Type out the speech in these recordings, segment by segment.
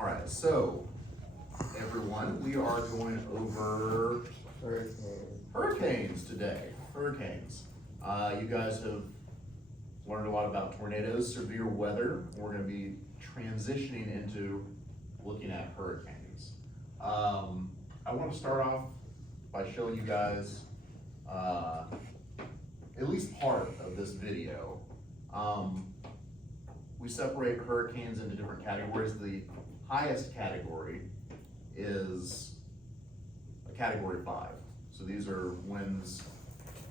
All right, so everyone, we are going over hurricanes today. Hurricanes. You guys have learned a lot about tornadoes, severe weather. We're going to be transitioning into looking at hurricanes. I want to start off by showing you guys at least part of this video. We separate hurricanes into different categories. The highest category is a category 5. So these are winds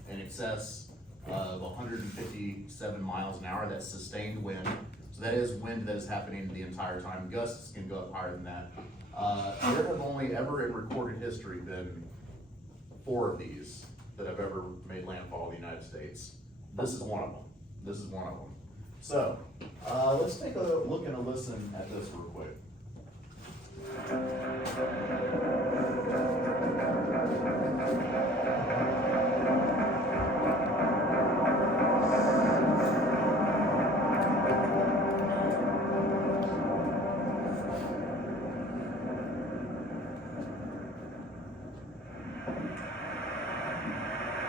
in excess of 157 miles an hour. That's sustained wind. So that is wind that is happening the entire time. Gusts can go up higher than that. There have only ever in recorded history been 4 of these that have ever made landfall in the United States. This is one of them. So, let's take a look and a listen at this real quick.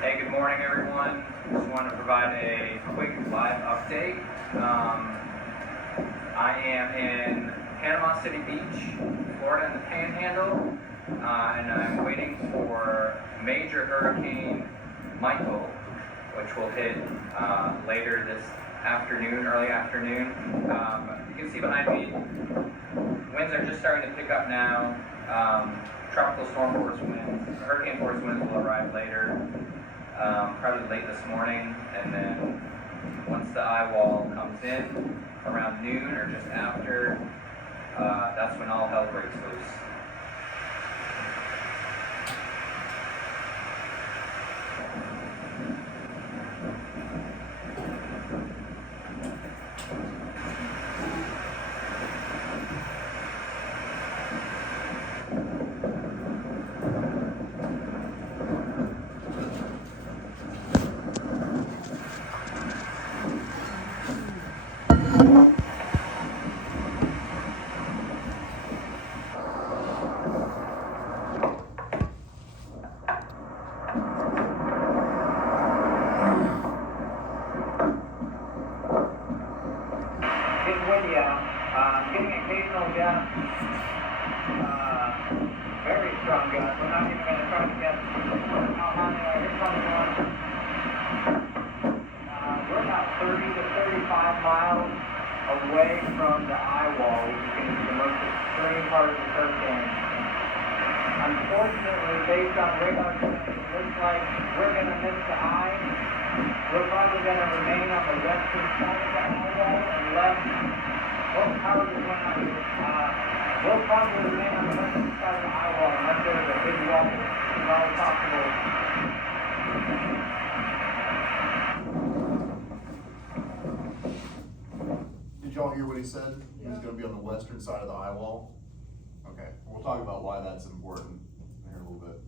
Hey, good morning, everyone. Just want to provide a quick live update. I am in Panama City Beach, Florida, in the Panhandle, and I'm waiting for Major Hurricane Michael, which will hit later this afternoon, early afternoon. You can see behind me, winds are just starting to pick up now. Tropical storm force winds, hurricane force winds will arrive later. Probably late this morning, and then once the eye wall comes in around noon or just after, that's when all hell breaks loose. Getting windy out. Getting occasional gusts. Very strong gusts. We're not even going to try to guess how high they are. Here's one going. We're about 30 to 35 miles away from the eye wall, which is going to be the most extreme part of the hurricane. Unfortunately, based on radar data, it looks like we're going to miss the eye. We're probably going to remain on the western side of the eye wall unless, power just went out here. We'll probably remain on the western side of the eye wall unless there's a big wall. It's all possible. Did y'all hear what he said? He was going to be on the western side of the eye wall. Okay, we'll talk about why that's important here in a little bit.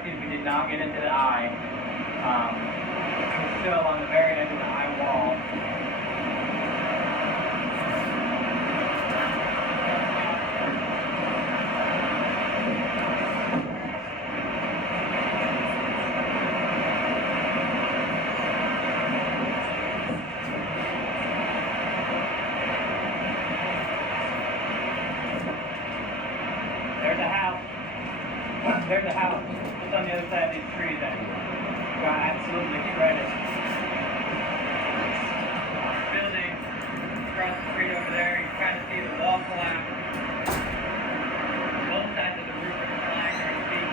perspective, we did not get into the eye. We're still on the very edge of the eye wall. There's a house just on the other side of these trees that got absolutely shredded. Building across the street over there, you kind of see the wall collapse. Both sides of the roof are flying or feet.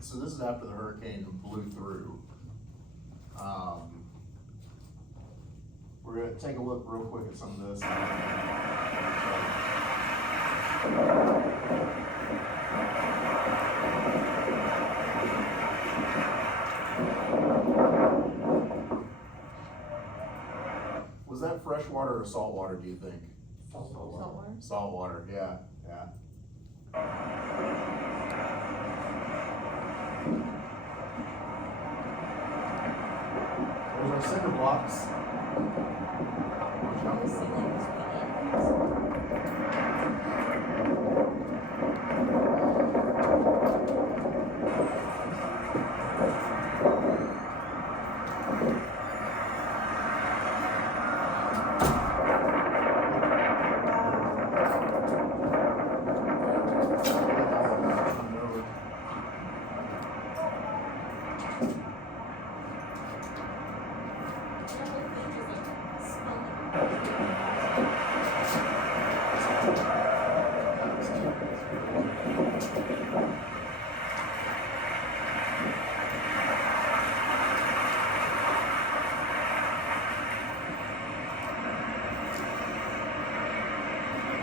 So this is after the hurricane blew through. We're gonna take a look real quick at some of this. Was that fresh water or salt water, do you think? Salt water. Salt water, yeah, yeah. There's our cinder blocks. The ceiling is really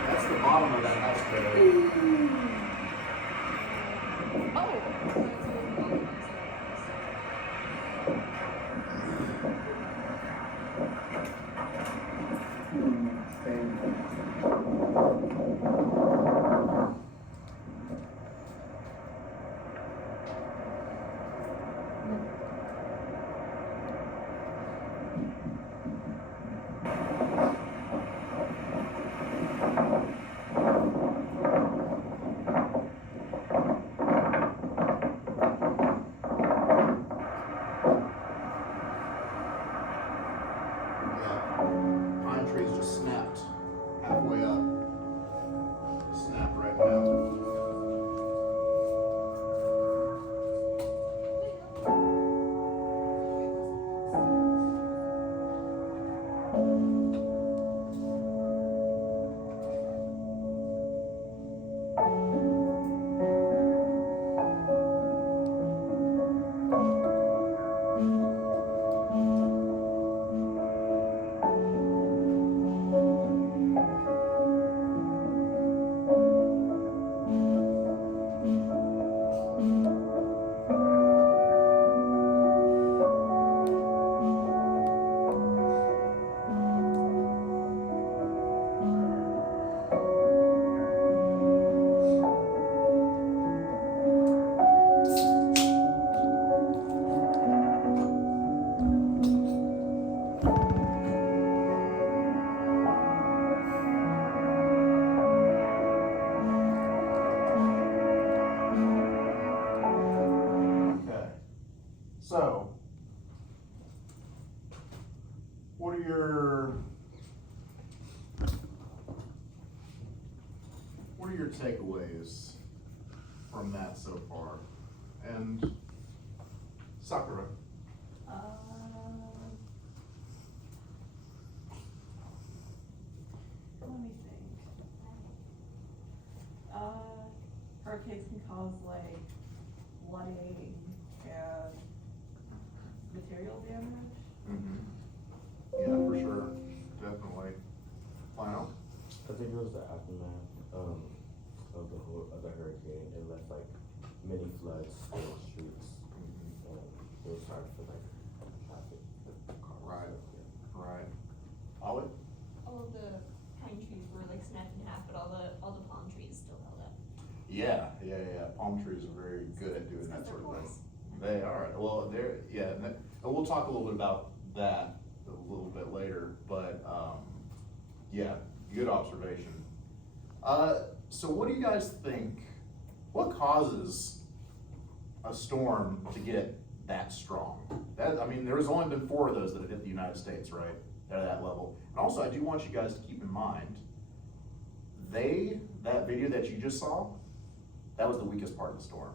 That's the bottom of that house there. takeaways from that so far? And Sakura, Let me think. Hurricanes can cause like flooding and material damage. yeah, for sure, definitely. Lionel? I think it was the aftermath of the hurricane. It left like many floods in the streets, and it was hard for like traffic. Right, right. Ollie? All of the pine trees were like snapped in half, but all the palm trees still held up. Yeah. Palm trees are very good at doing that sort of thing. They are. Well, and we'll talk a little bit about that a little bit later, but, yeah, good observation. So what do you guys think, what causes a storm to get that strong? There's only been 4 of those that have hit the United States, right, at that level. And also, I do want you guys to keep in mind, that video that you just saw, that was the weakest part of the storm.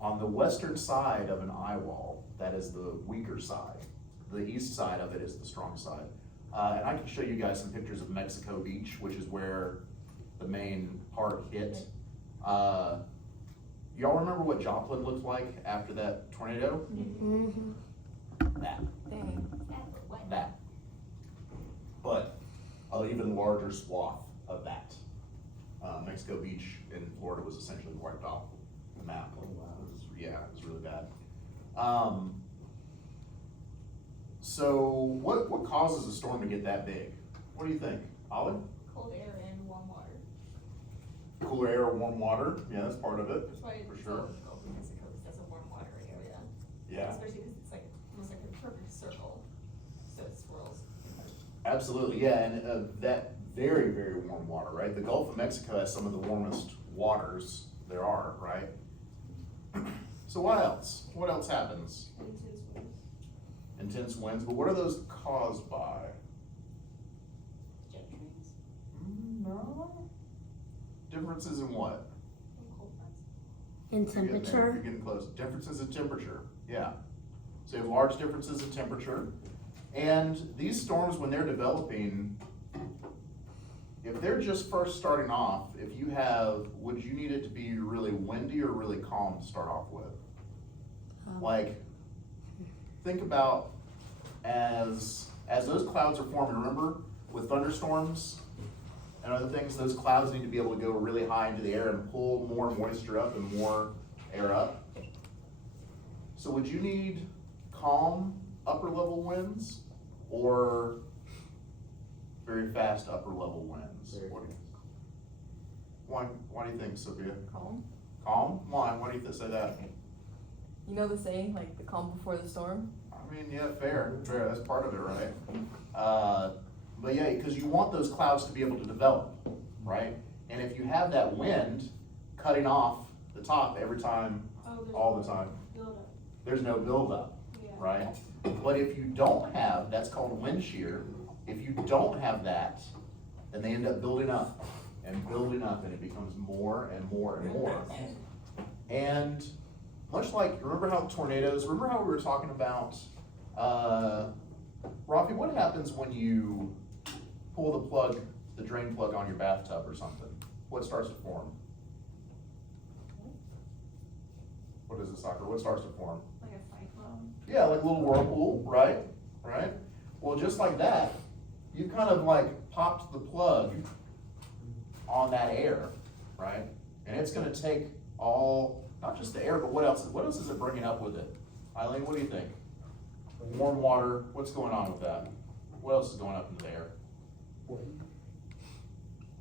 On the western side of an eye wall, that is the weaker side. The east side of it is the strong side. And I can show you guys some pictures of Mexico Beach, which is where the main part hit. Y'all remember what Joplin looked like after that tornado? Mm-hmm. That. What? That. But an even larger swath of that. Mexico Beach in Florida was essentially wiped off the map. Oh, wow. It was really bad. So what causes a storm to get that big? What do you think, Ollie? Cold air and warm water. Cooler air or warm water? Yeah, that's part of it, That's why for the sure. Gulf of Mexico is that's a warm water area. Yeah, Especially because it's like almost like a perfect circle, so it swirls. absolutely, yeah, and that very, very warm water, right? The Gulf of Mexico has some of the warmest waters there are, right? So what else? What else happens? Intense winds. Intense winds, but what are those caused by? Jet trains. No. Differences in what? And cold fronts. In You're getting there. temperature. You're getting close. Differences in temperature, yeah. So you have large differences in temperature. And these storms, when they're developing, if they're just first starting off, would you need it to be really windy or really calm to start off with? Like, think about as those clouds are forming, remember, with thunderstorms and other things, those clouds need to be able to go really high into the air and pull more moisture up and more air up. So would you need calm upper level winds or very fast upper level winds? Very What do you- fast. Why do you think, Sophia? Calm. Calm? Why? Why do you say that? You know the saying, like the calm before the storm? I mean, yeah, fair, that's part of it, right? But yeah, because you want those clouds to be able to develop, right? And if you have that wind cutting off the top every time, all the time, there's no buildup, right? But if you don't have, that's called wind shear, if you don't have that, then they end up building up, and it becomes more and more and more. And much like, remember how we were talking about, Rafi, what happens when you pull the drain plug on your bathtub or something? What starts to form? What is it, Soccer? What starts to form? Like a cyclone. Yeah, like a little whirlpool, right? Right? Well, just like that, you kind of like popped the plug on that air, right? And it's gonna take not just the air, but what else is it bringing up with it? Eileen, what do you think? Warm water, what's going on with that? What else is going up into the air?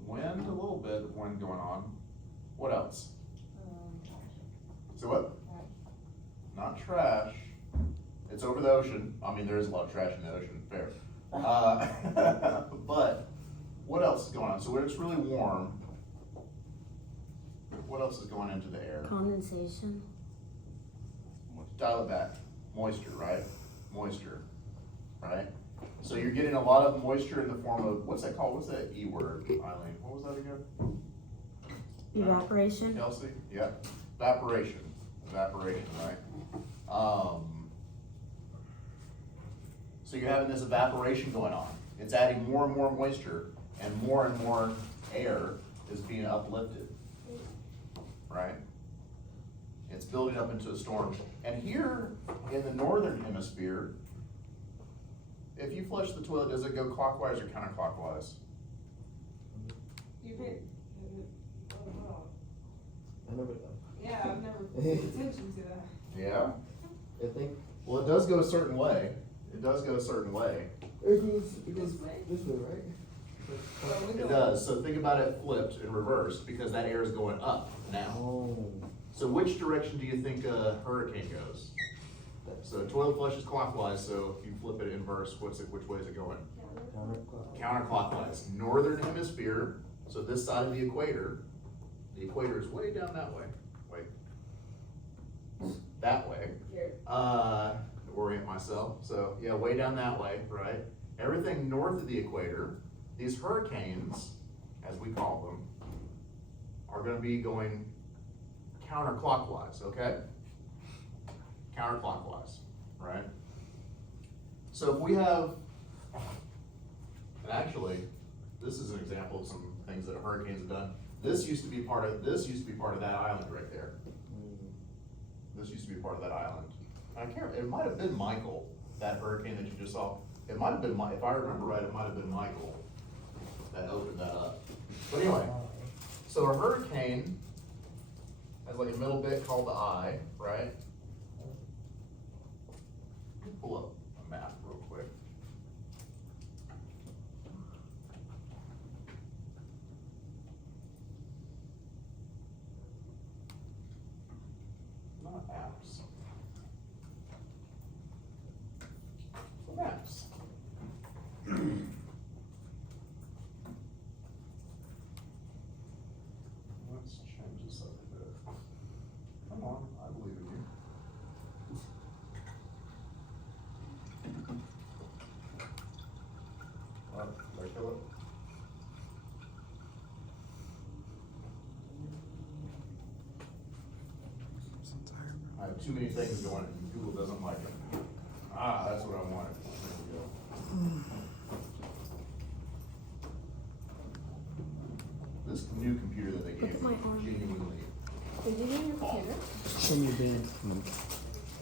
Wind, a little bit of wind going on. What else? So what? Not trash. It's over the ocean. I mean, there is a lot of trash in the ocean, fair. But what else is going on? So when it's really warm, what else is going into the air? Condensation. Dial it back. Moisture, right? Moisture, right? So you're getting a lot of moisture in the form of, what's that called? What's that E word, Eileen? What was that again? Evaporation. Kelsey? Yeah, evaporation, right? So you're having this evaporation going on. It's adding more and more moisture and more air is being uplifted, right? It's building up into a storm. And here in the northern hemisphere, if you flush the toilet, does it go clockwise or counterclockwise? You pick, I never, yeah, I've never paid attention to that. Yeah. I think Well, it does go a certain way. It does go a certain way. it goes This way? this way, right? So we It go- does. So think about it flipped in reverse because that air is going up now. Oh. So which direction do you think a hurricane goes? So toilet flush is clockwise, so if you flip it inverse, which way is it going? Counterclockwise. Counterclockwise. Northern hemisphere, so this side of the equator is way down that way. Wait. That way. Here. To orient myself. So yeah, way down that way, right? Everything north of the equator, these hurricanes, as we call them, are gonna be going counterclockwise, okay? Counterclockwise, right? So if we have, and actually, this is an example of some things that hurricanes have done. This used to be part of that island right there. This used to be part of that island. I can't, it might have been Michael, that hurricane that you just saw. It might have been, if I remember right, it might have been Michael that opened that up. But anyway, so a hurricane has like a middle bit called the eye, right? Let me pull up a map real quick. Not apps. Maps. Let's change this up a bit. Come on, I believe in you. Did I kill it? I have too many things going and Google doesn't like it. Ah, that's what I wanted. There we go. This new computer that they Look gave at me, my arm. genuinely. Did you get your computer? Show me a band.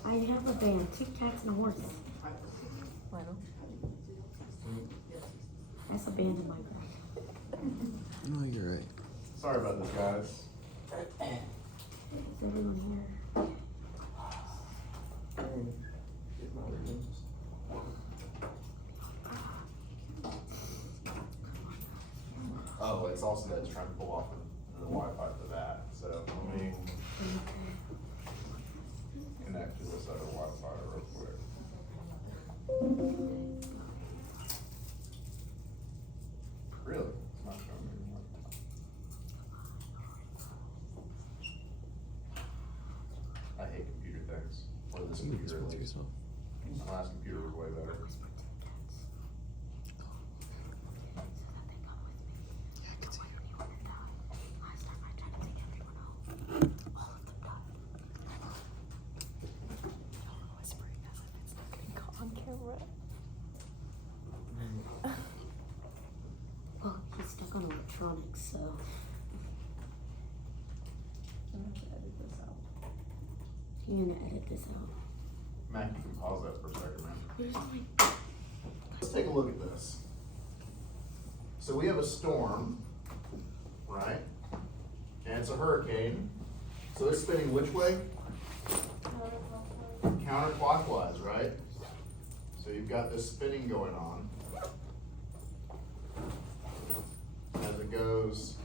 I have a band, 2 cats and a horse. Lionel. That's a band in my bag. No, you're right. Sorry about this, guys. Is everyone here? Get my revenge. Oh, it's also that it's trying to pull off the Wi-Fi for that, so let me connect to this other Wi-Fi real quick. Really? It's not showing me anymore. I hate computer things, or this You can computer explain at least. yourself. My last computer was way better. Yeah, I can see you. Last time I tried to take everyone home. All of them died. Whispering as if it's not getting caught on camera. Well, he's stuck on electronics, so. I'm gonna have to edit this out. You're gonna edit this out. Mac, you can pause that for a second, man. There's like, Let's take a look at this. So we have a storm, right? And it's a hurricane. So it's spinning which way? Counterclockwise, right? So you've got this spinning going on as it goes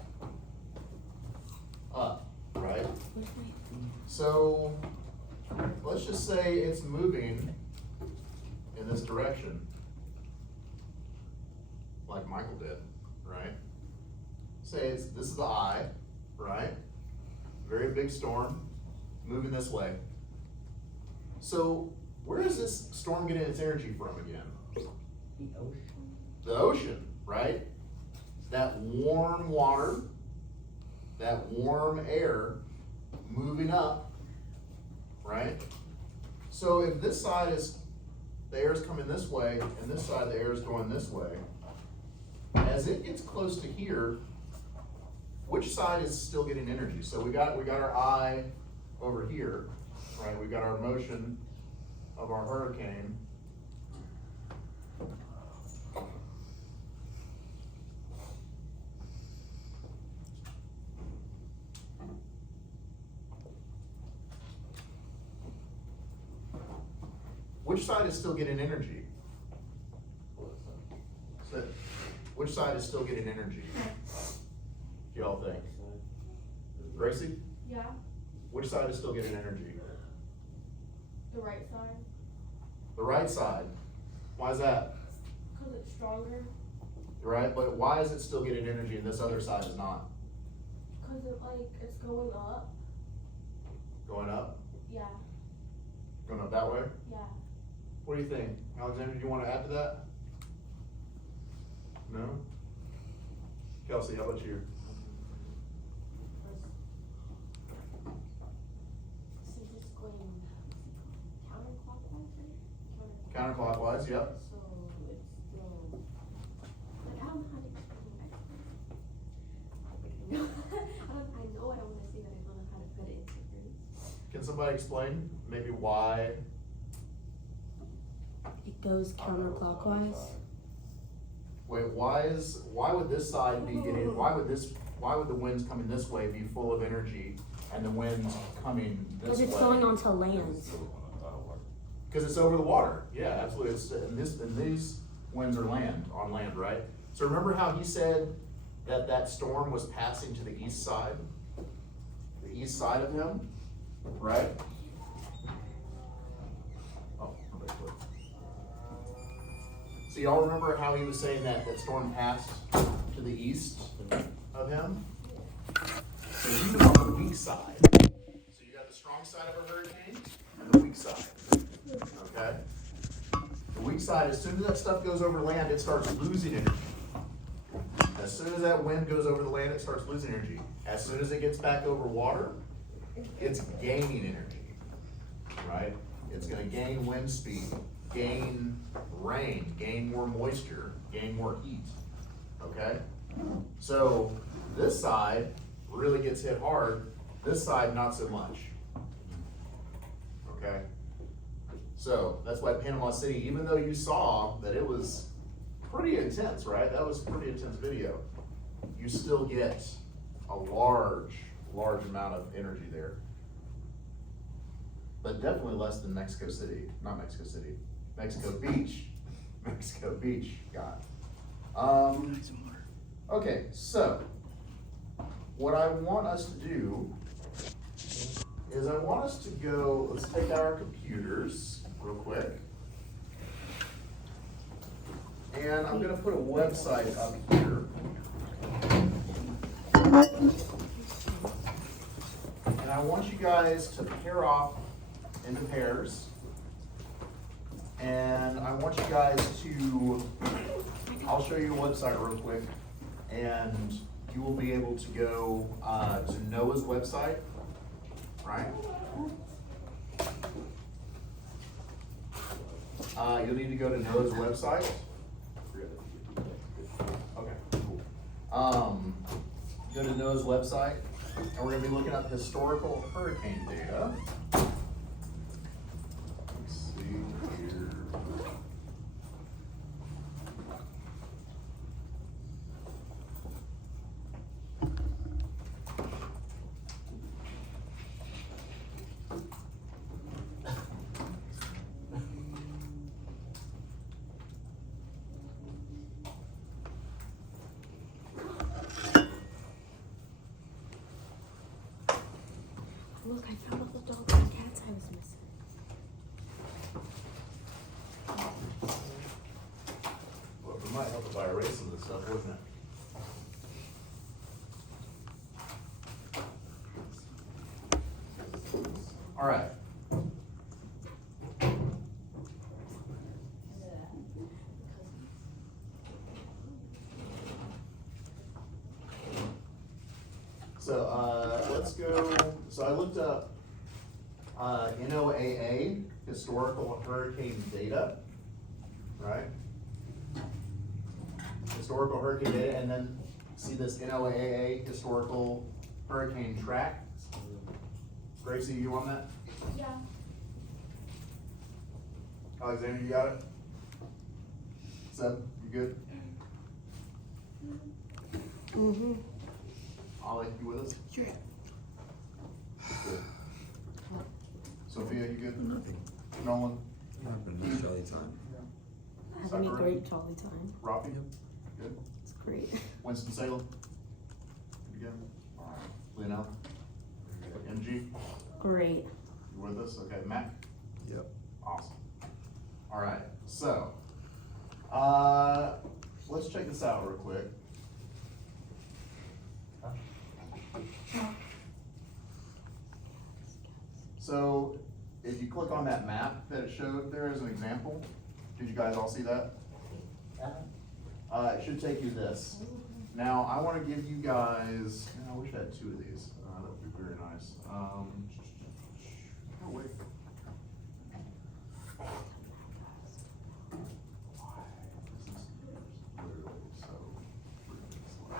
up, right? where's my, So let's just say it's moving in this direction, like Michael did, right? Say this is the eye, right? Very big storm, moving this way. So where is this storm getting its energy from again? The ocean. The ocean, right? That warm water that warm air moving up, right? So if this side is, the air's coming this way, and this side the air is going this way, as it gets close to here, which side is still getting energy? So we got our eye over here, right? We got our motion of our hurricane. Which side is still getting energy? So, which side is still getting energy? Do y'all think? Gracie? Yeah, Which side is still getting energy? the right side, The right side. Why is that? cause it's stronger, Right, but why is it still getting energy and this other side is not? cause it's going up, Going up? yeah, Going up that way? yeah. What do you think? Alexander, do you wanna add to that? No? Kelsey, how about you? Since it's going counterclockwise, right? Counterclockwise, yep. So it's still, like, I don't know how to explain it. I know I don't wanna say that I don't know how to put it into words. Can somebody explain maybe why? It goes counterclockwise. Wait, why would this side be getting, why would the winds coming this way be full of energy and the winds coming this Because way? it's going onto land. Cause it's over the water, yeah, absolutely, and these winds are on land, right? So remember how he said that storm was passing to the east side? The east side of him, right? Oh, nobody clicked. So y'all remember how he was saying that storm passed to the east of him? So he was on the weak side. So you got the strong side of a hurricane and the weak side. Okay? The weak side, as soon as that stuff goes over land, it starts losing energy. As soon as that wind goes over the land, it starts losing energy. As soon as it gets back over water, it's gaining energy, right? It's gonna gain wind speed, gain rain, gain more moisture, gain more heat, okay? So this side really gets hit hard, this side not so much, okay? So that's why Panama City, even though you saw that it was pretty intense, right? That was a pretty intense video. You still get a large amount of energy there. But definitely less than Mexico City, not Mexico City, Mexico Beach. Mexico Beach got. Okay, so what I want us to do is I want us to go, let's take out our computers real quick. And I'm gonna put a website up here. And I want you guys to pair off into pairs. And I want you guys to, I'll show you a website real quick. And you will be able to go to Noah's website, right? You'll need to go to Noah's website. Okay, cool. Go to Noah's website, and we're gonna be looking at historical hurricane data. Let's see here. Look, I found all the dogs and cats I was missing. Well, it might help if I erase some of this stuff, wouldn't it? All right. So, NOAA, historical hurricane data, right? Historical hurricane data, and then see this NOAA historical hurricane track? Gracie, you on that? Yeah. Alexander, you got it? Seb, you good? Mm-hmm. Ollie, you with us? Sure. Good. Sophia, you good? Nothing. Nolan? Happened Charlie time. Having a Sakura? great jolly time. Rafi? Good. It's great. Winston-Salem? Good again? Alright. Leonel? MG? Great. You with us? Okay, Mac? Yep. Awesome. Alright, so, let's check this out real quick. So, if you click on that map that it showed there as an example, did you guys all see that? It should take you this. Now, I wanna give you guys, I wish I had two of these, that would be very nice. Oh, wait. Why? This is literally so freaking slow.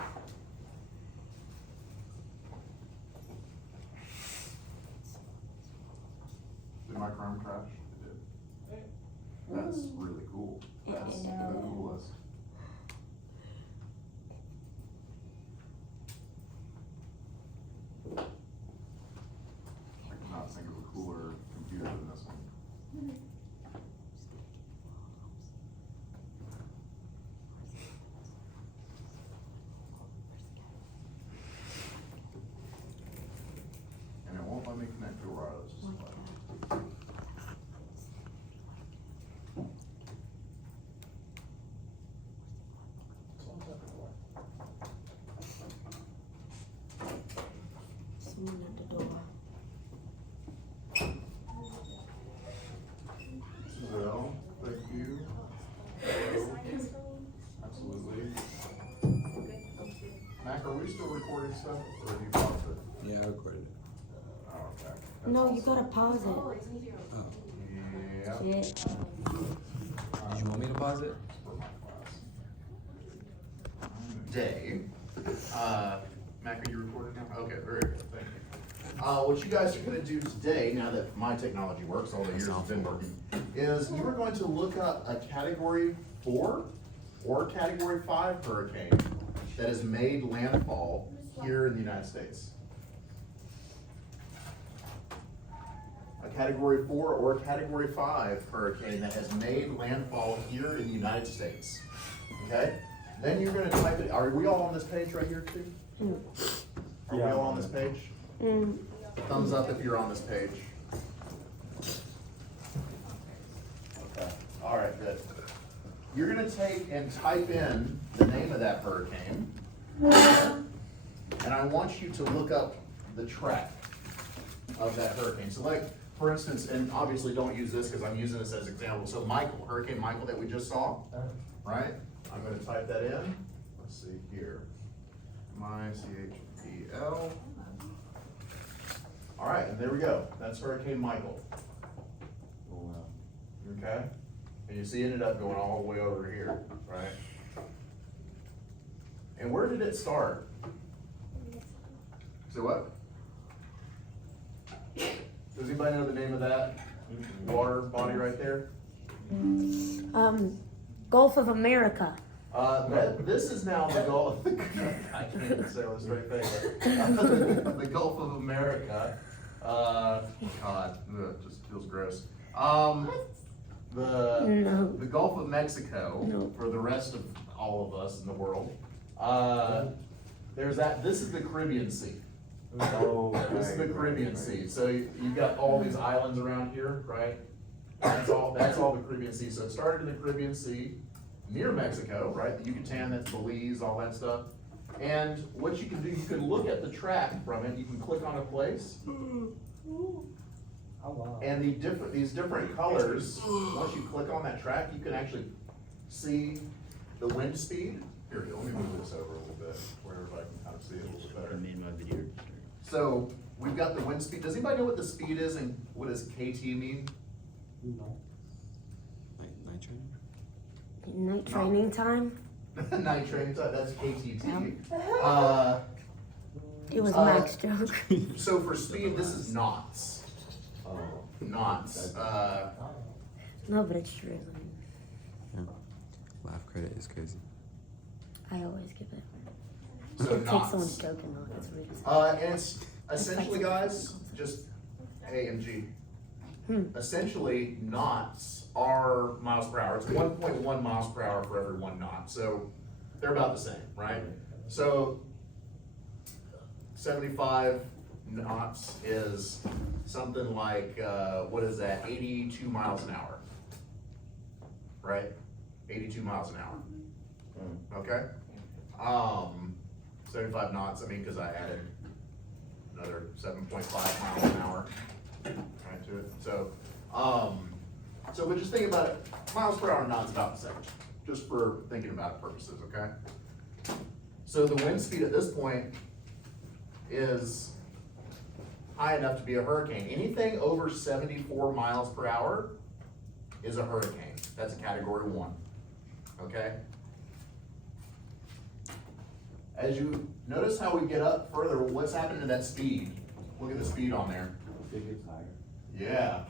Did my Chrome crash? It did. That's really cool. That's the coolest. I cannot think of a cooler computer than this one. And it won't let me connect to wireless. Someone at the door. Suzelle, thank you. Absolutely. Mac, are we still recording stuff, or have you paused it? Yeah, I recorded it. Oh, okay. That's No, you awesome. gotta pause it. Oh. Yeah. Shit. Did you want me to pause it? For my class. Day, Mac, are you recording now? Okay, very good, thank you. What you guys are gonna do today, now that my technology works, all the years it's been working, is you are going to look up a category 4 or category 5 hurricane that has made landfall here in the United States. A category 4 or category 5 hurricane that has made landfall here in the United States. Okay? Then you're gonna type it, are we all on this page right here too? Are we all on this page? Mm. Thumbs up if you're on this page. Okay, all right, good. You're gonna take and type in the name of that hurricane. And I want you to look up the track of that hurricane. So like, for instance, and obviously don't use this because I'm using this as an example. So Michael, Hurricane Michael that we just saw, right? I'm gonna type that in. Let's see here. MICHPL. All right, and there we go. That's Hurricane Michael. Okay? And you see it ended up going all the way over here, right? And where did it start? So what? Does anybody know the name of that water body right there? Gulf of America. This is now the Gulf, I can't even say it with a straight face. The Gulf of America, God, it just feels gross. No. The Gulf of Mexico, No. for the rest of all of us in the world. There's that, this is the Caribbean Sea. This is the Caribbean Sea, so you've got all these islands around here, right? That's all the Caribbean Sea, so it started in the Caribbean Sea, near Mexico, right, the Yucatan, that's Belize, all that stuff. And what you can do, you can look at the track from it, you can click on a place. And these different colors, once you click on that track, you can actually see the wind speed. Here, let me move this over a little bit, where everybody can kind of see it a little bit better. made my video. So, we've got the wind speed. Does anybody know what the speed is and what does KT mean? Night training? Night training time. Night training time, that's KTT. It was Uh, Mac's joke. So for speed, this is knots. Oh. Knots. No, but it's true. Laugh credit is crazy. I always give it. So It takes someone's knots. joke and not it's rude. And it's essentially, guys, just A and G. Essentially, knots are miles per hour. It's 1.1 miles per hour for every 1 knot. So they're about the same, right? So 75 knots is something like, what is that? 82 miles an hour. Right? 82 miles an hour. Okay? 75 knots, I mean, cause I added another 7.5 miles an hour right to it. So, but just think about it, miles per hour and knots about the same, just for thinking about it purposes, okay? So the wind speed at this point is high enough to be a hurricane. Anything over 74 miles per hour is a hurricane. That's a category 1, okay? As you notice how we get up further, what's happening to that speed? Look at the speed on there. It gets higher. Yeah.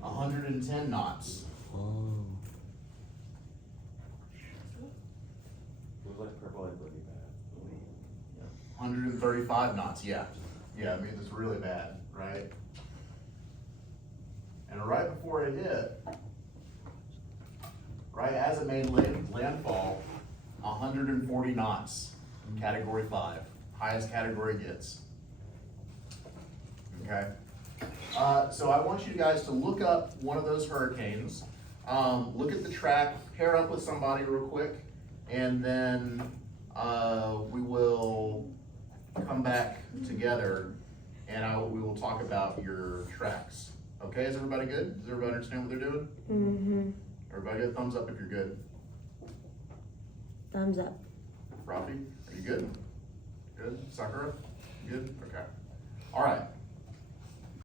110 knots. Whoa. It was like purple, like really bad. 135 knots, yeah. Yeah, I mean, it's really bad, right? And right before it hit, right as it made landfall, 140 knots, category 5, highest category gets. Okay? So I want you guys to look up one of those hurricanes, look at the track, pair up with somebody real quick, and then, we will come back together and we will talk about your tracks. Okay, is everybody good? Does everybody understand what they're doing? Mm-hmm. Everybody get a thumbs up if you're good. Thumbs up. Rafi, are you good? Good? Sakura? Good? Okay. All right.